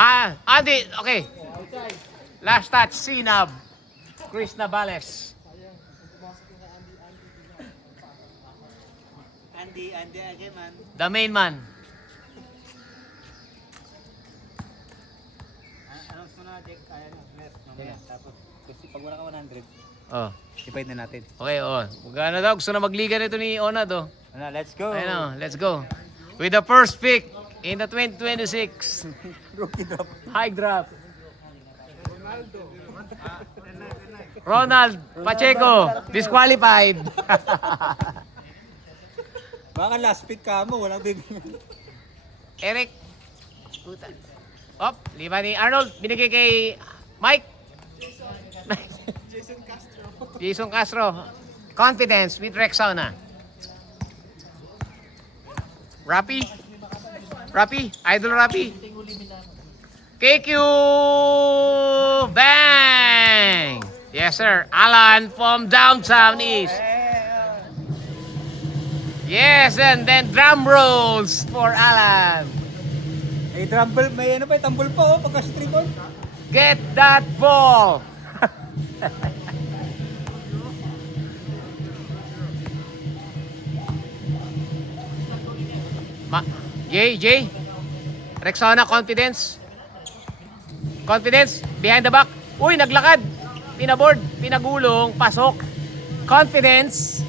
Andy, okay. Last touch, Sinab. Chris Navales. Andy again, man. The main man. Anong gusto na, Jake? Kaya na, left. Mamaya. Tapos, kasi pag wala ka 100, Oh. ipahit na natin. Okay, oh. Magkano daw? Gusto na magliga nito ni Onad, oh. Ano, let's go. Ayun, oh. Let's go. With the first pick in the 2026 Rookie drop. high draft. Ronald Pacheco, disqualified. Baka last pick ka mo, walang bibigyan. Eric. Puta. Op, lima ni Arnold. Binigay kay Mike. Jason Castro. Confidence with Rexona. Rapi. Idol Rapi. KQ. Bang! Yes, sir. Alan from downtown east. Yes, and then drum rolls for Alan. May ano pa, tambol pa, oh, pagka-streamon. Get that ball. Jay. Rexona, confidence. Confidence, behind the back. Uy, naglakad. Pinaboard, pinagulong, pasok. Confidence.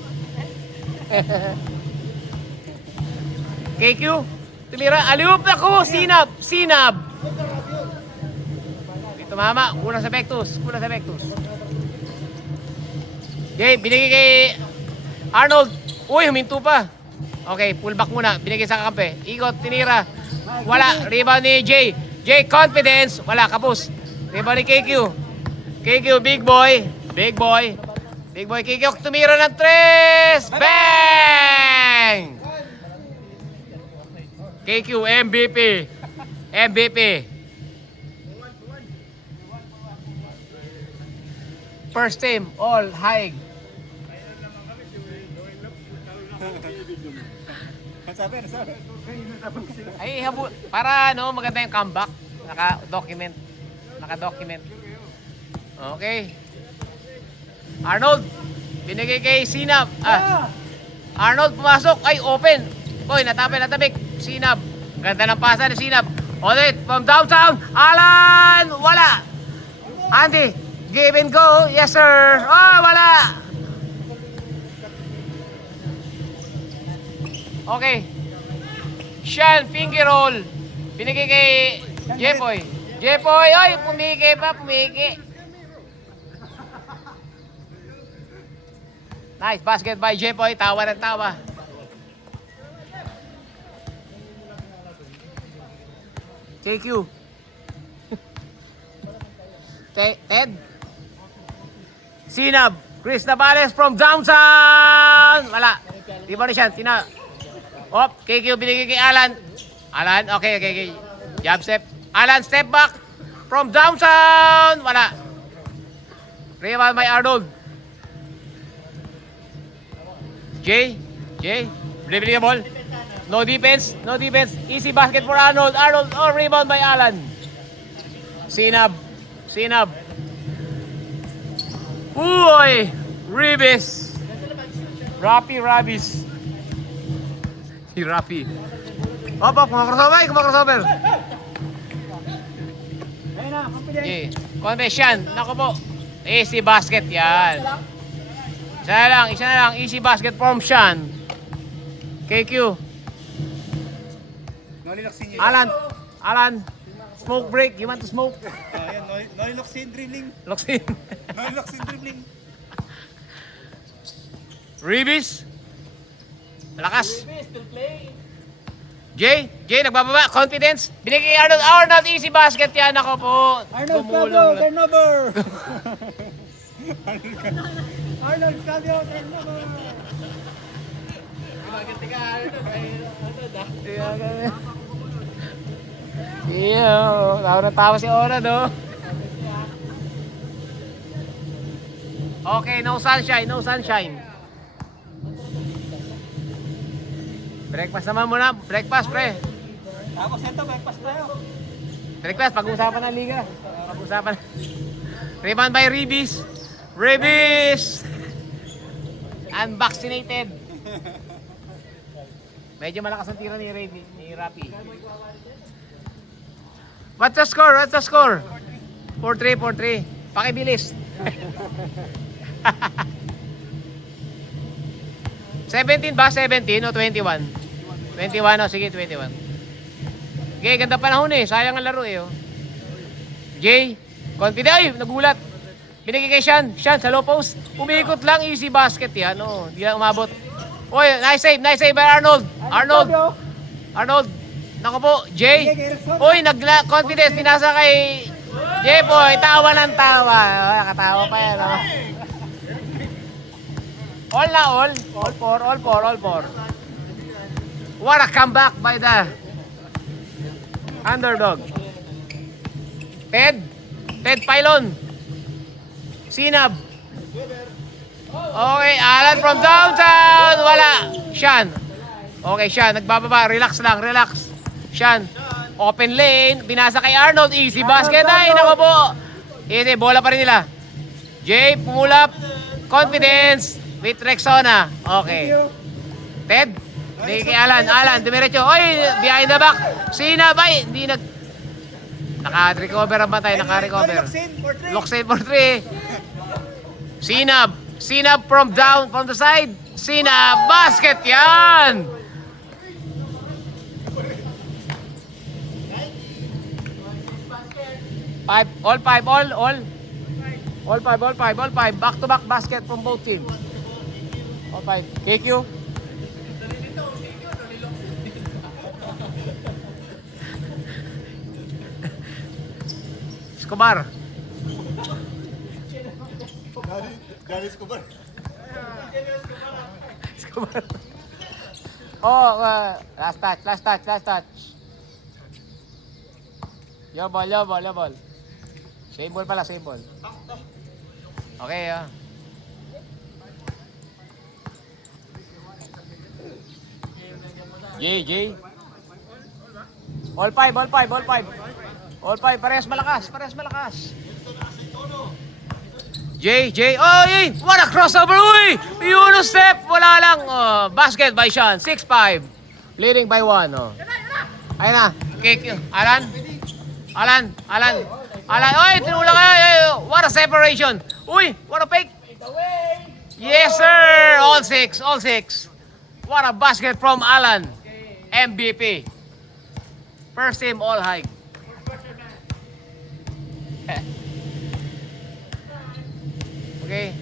KQ, tumira. Aliup ako, sinab. Ito mama, kulang sa Vectus. Jay, binigay kay Arnold. Uy, huminto pa. Okay, pull back muna. Binigay sa kakampi. Ikot, tinira. Wala. Rebound ni Jay. Jay, confidence. Wala, kapos. Rebound ni KQ. Big boy. KQ, tumira ng 3. Bang! KQ, MVP. First team, all high. Sabi. Ay, para maganda yung comeback. Naka-document. Okay. Arnold, binigay kay Sinab. Arnold pumasok. Ay, open. Boy, natabik. Sinab. Ganda ng pasa ni Sinab. Ulit, from downtown. Alan! Wala. Andy, give and go. Yes, sir. Oh, wala. Okay. Sean, finger roll. Binigay kay Jepoy. Oy, pumiki. Nice basket by Jepoy. Tawa ng tawa. KQ. Ted. Sinab. Chris Navales from downtown. Wala. Di ba siya? Op, KQ binigay kay Alan. Okay. Jab step. Alan, step back. From downtown. Wala. Rebound by Arnold. Jay. Binibili yung ball. No defense. Easy basket for Arnold. Oh, rebound by Alan. Sinab. Uy! Ribis. Rabis. Si Rafi. Kumakrossover. Ayun na, confidence. Confession. Naku po. Easy basket yan. Isa na lang. Easy basket from Sean. KQ. Noliloksin yun. Alan. Smoke break. You want to smoke? Ayan, noliloksin dribbling. Loksin. Noliloksin dribbling. Ribis. Malakas. Jay, nagbababa. Confidence. Binigay kay Arnold. Easy basket yan. Ako po. Arnold Gumulong Fabio, lang. turnover. Arnold Fabio, turnover. Tawa si Onad, oh. Okay, no sunshine. Breakfast naman muna. Breakfast, pre. Tapos ito, breakfast tayo. Request, pag-usapan ng liga. Pag-usapan. Rebound by Rebis. Rebis! Unvaccinated. Medyo malakas ang tira ni Rapi. What's the score? What's the score? 4-3, 4-3. Pakibilis. 17 ba? 17 o 21? 21 o, sige, 21. Okay, ganda panahon eh. Sayang ang laro eh. Oh. Jay, confident. Ay, nagulat. Binigay kay Sean. Sean, sa low post. Umikot lang, easy basket yan. Oh, hindi lang umabot. Oy, nice save by Arnold. Arnold. Naku po, Jay. Uy, confidence. Pinasa kay Jay po. Tawa ng tawa. Oh, nakatawa pa yan. Oh. All na all. All four. What a comeback by the underdog. Ted Pylon. Sinab. Okay, Alan from downtown. Wala. Sean. Okay, Sean. Nagbababa. Relax lang. Sean. Open lane. Binasa kay Arnold. Easy basket. Ay, nako po. Easy. Bola pa rin nila. Jay, pumulap. Confidence. With Rexona. Okay. Ted. Hindi kay Alan. Dumiretso. Oy, behind the back. Sinab. Ay, hindi naka-recover ang batay. Naka-recover. Locksin for 3. Sinab from the side. Sinab. Basket yan. All five. Back-to-back basket from both teams. All 5. KQ. Escobar. Oh, last touch. Your ball. Same ball pala. Okay, Jay. All five. Parehas malakas. Jay. Oh, what a crossover. Uy! Yun ang step. Wala lang. Oh, basket by Sean. 6-5. Leading by 1. Oh. Ayun na. Okay. Alan. Oy, tinulang kayo. What a separation. Uy, what a fake. Yes, sir. All six. What a basket from Alan. MVP. First team all high. Okay.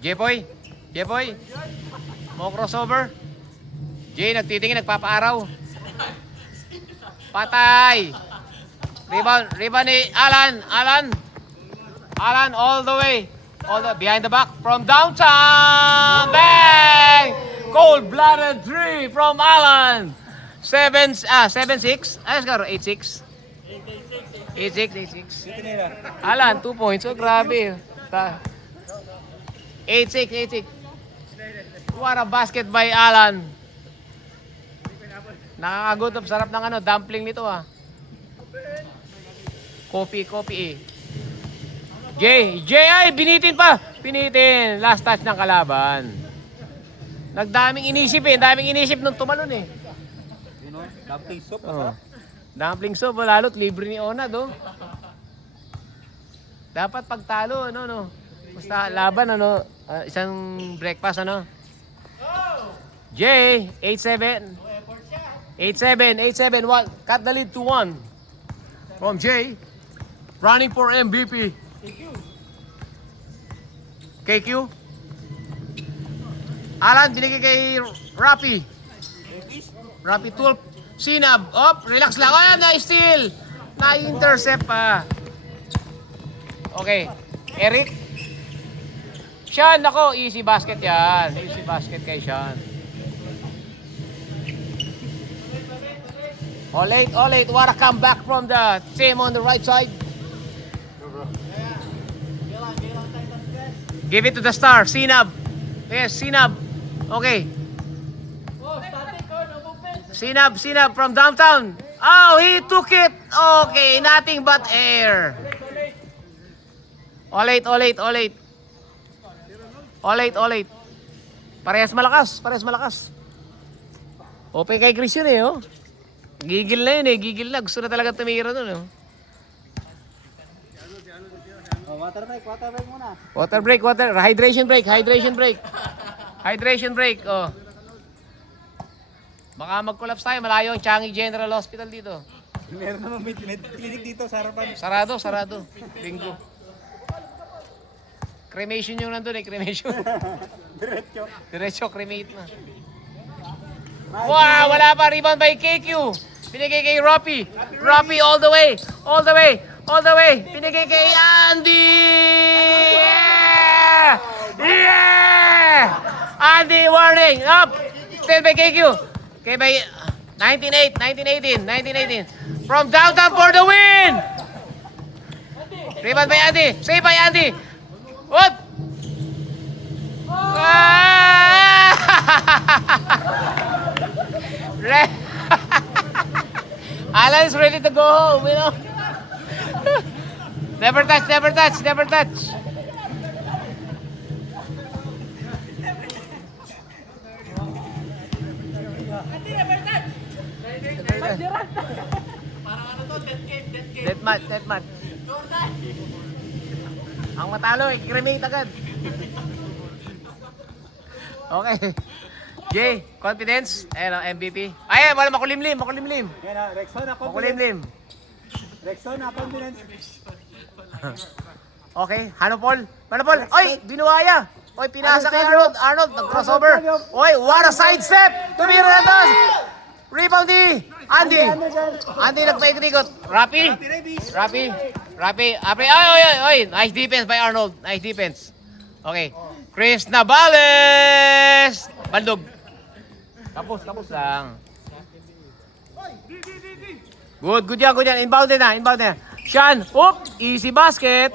Jepoy. Mo crossover. Jay, nagtitingin, nagpapaaraw. Patay. Rebound ni Alan all the way. Behind the back from downtown. Bang! Cold-blooded 3 from Alan. 7-6. Ay, score 8-6. 8-6. Alan, 2 points. Oh, grabe. 8-6. What a basket by Alan. Nakakagutom. Sarap ng dumpling nito Coffee eh. Jay, ay, binitin pa. Last touch ng kalaban. Nagdaming inisip nung tumalon eh. Dumpling soup. Dumpling soup, lalo't libre ni Onad, Dapat pagtalo, basta laban, isang breakfast, Jay, 8-7. 8-7, 1. Cut the lead to 1. From Jay, running for MVP. KQ. Alan, binigay kay Rapi. Rapi Tulp. Sinab. Relax lang. Na-steal. Na-intercept pa. Okay. Eric. Sean, nako. Easy basket yan. Easy basket kay Sean. All eight. What a comeback from the team on the right side. Give it to the star. Sinab. Yes, Sinab. Okay. Sinab from downtown. Oh, he took it. Okay, nothing but air. All eight. Parehas malakas. Open kay Chris yun eh, oh. Gigil na yun eh, Gusto na talaga tumira nun, oh. Oh, water break muna. Hydration break, oh. Baka mag-collapse tayo, malayo ang Changi General Hospital dito. Meron naman may clinic dito sa harapan. Sarado. Bingo. Cremation yung nandun eh, cremation. Diretso, cremate na. Wow, wala pa, rebound by KQ. Binigay kay Roppy. Roppy all the way. Binigay kay Andy! Yeah! Andy, warning, up! Still by KQ. Okay, by 1918. From downtown for the win! Rebound by Andy. Save by Andy. What? Alan is ready to go home, you know. Never touch. Death match. Ang matalo, i-cremate agad. Okay. Jay, confidence. Ayan, MVP. Ay, wala makulimlim. Yan na, Rexona confidence. Makulimlim. Rexona confidence. Okay, Hanopol. Oy, binuhaya. Oy, pinasa kay Arnold, nag-crossover. Oy, what a sidestep. Tumira na to. Rebound ni Andy. Andy nagpaikot. Rapi. Oy. Nice defense by Arnold. Nice defense. Okay. Chris Navales. Baldog. Tapos lang. Good yan. Inbound na. Sean, easy basket.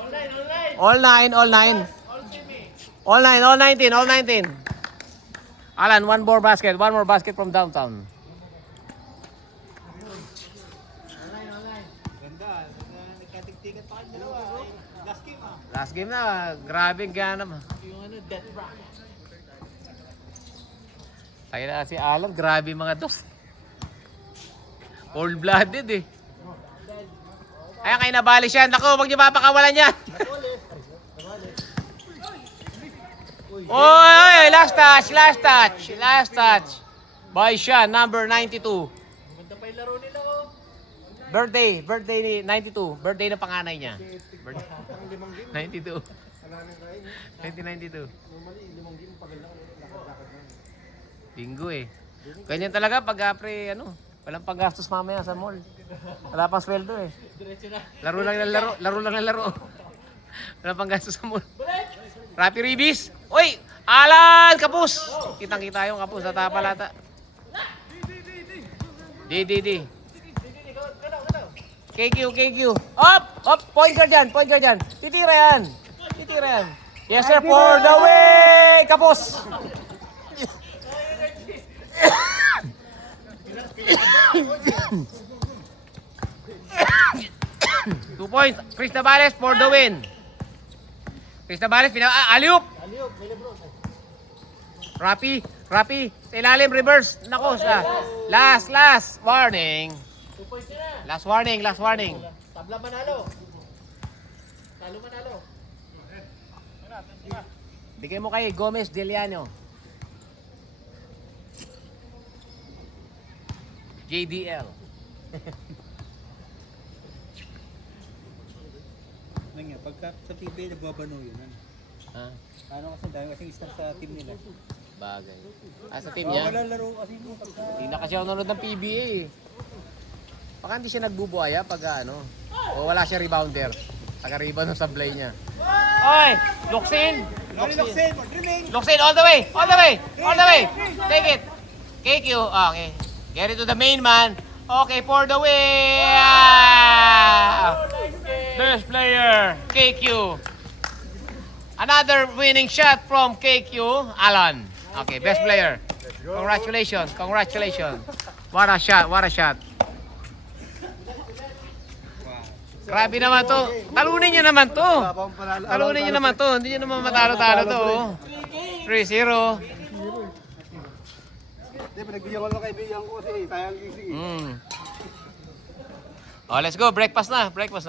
All 19. Alan, one more basket from downtown. Ganda, nagkatigtigan pa kayo dalawa. Last game Last game na, grabe gana. Yung death rock. Kaya na si Alan, grabe mga dos. Cold-blooded eh. Kaya kayo nabali siya. Naku, huwag niyo papakawalan yan. Oy, last touch. By siya, number 92. Maganda pa yung laro nila oh. Birthday ni 92. Birthday ng panganay niya. 92. 1992. Bingo eh. Ganyan talaga pag walang paggastos mamaya sa mall. Wala pang sweldo eh. Laro lang ng laro. Walang panggastos sa mall. Rapi Ribis. Oy, Alan, kapus. Kitang-kita yung kapus sa tapalata. Di. KQ. Up, point guard dyan. Titira yan. Yes sir, for the way. Kapus. Two points. Chris Navales for the win. Aliup. Rapi. Sa ilalim, reverse. Nako, last warning. 2 points na. Last warning. Tabla manalo. Talo manalo. Bigay mo kay Gomez Deliano. JDL. Pagka sa TV, nagbabano yun. Ha? Ano kasi dahil kasing star sa team nila. Bagay. Sa team niya? Wala laro kasi mo pagka... Hindi na kasi ako nanonood ng PBA eh. Baka hindi siya nagbubuhaya pag o wala siya rebounder. Taga-rebound ng sablay niya. Oy! Luxin, all the way! Take it! KQ, okay. Get it to the main man. Okay, for the win! Best player, KQ. Another winning shot from KQ, Alan. Okay, best player. Congratulations. What a shot, what a shot. Grabe naman to. Talunin niyo naman to. Talunin niyo naman to. Hindi niyo naman matalo-talo to. Oh. 3-0. Hindi, pinagbigyan ko lang kaibigan ko kasi sayang gising. Oh, let's go. Breakfast na. Breakfast na.